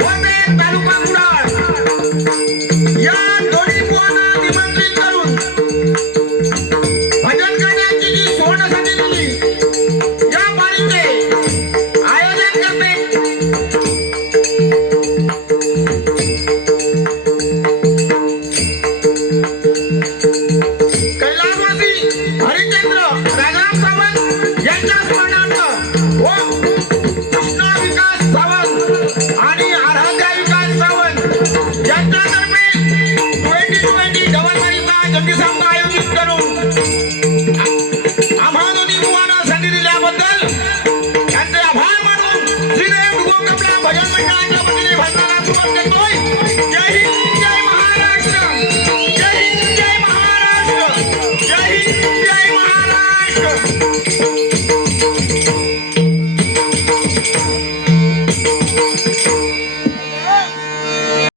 तालुका कुडाळ या दोन्ही बुवांना निमंत्रित करून भजन करण्याची जी सुवर्ण संधी दिली या पाळीचे आयोजन करते कैलासवासी हरिचंद्र राजाराम सावंत यांच्या स्मरणार्थ व कृष्णा विकास सावंत आणि आराध्या विकास सावंत यांच्यातर्फे 2020 धवलमालिका जगदीशांबा आयोजित करून आम्हा दोन्ही बुवांना संधी दिल्याबद्दल त्यांचे आभार मानून श्रीदेव गोकपला भजन मंडळाच्या वतीने भजनाला सुरुवात करतो.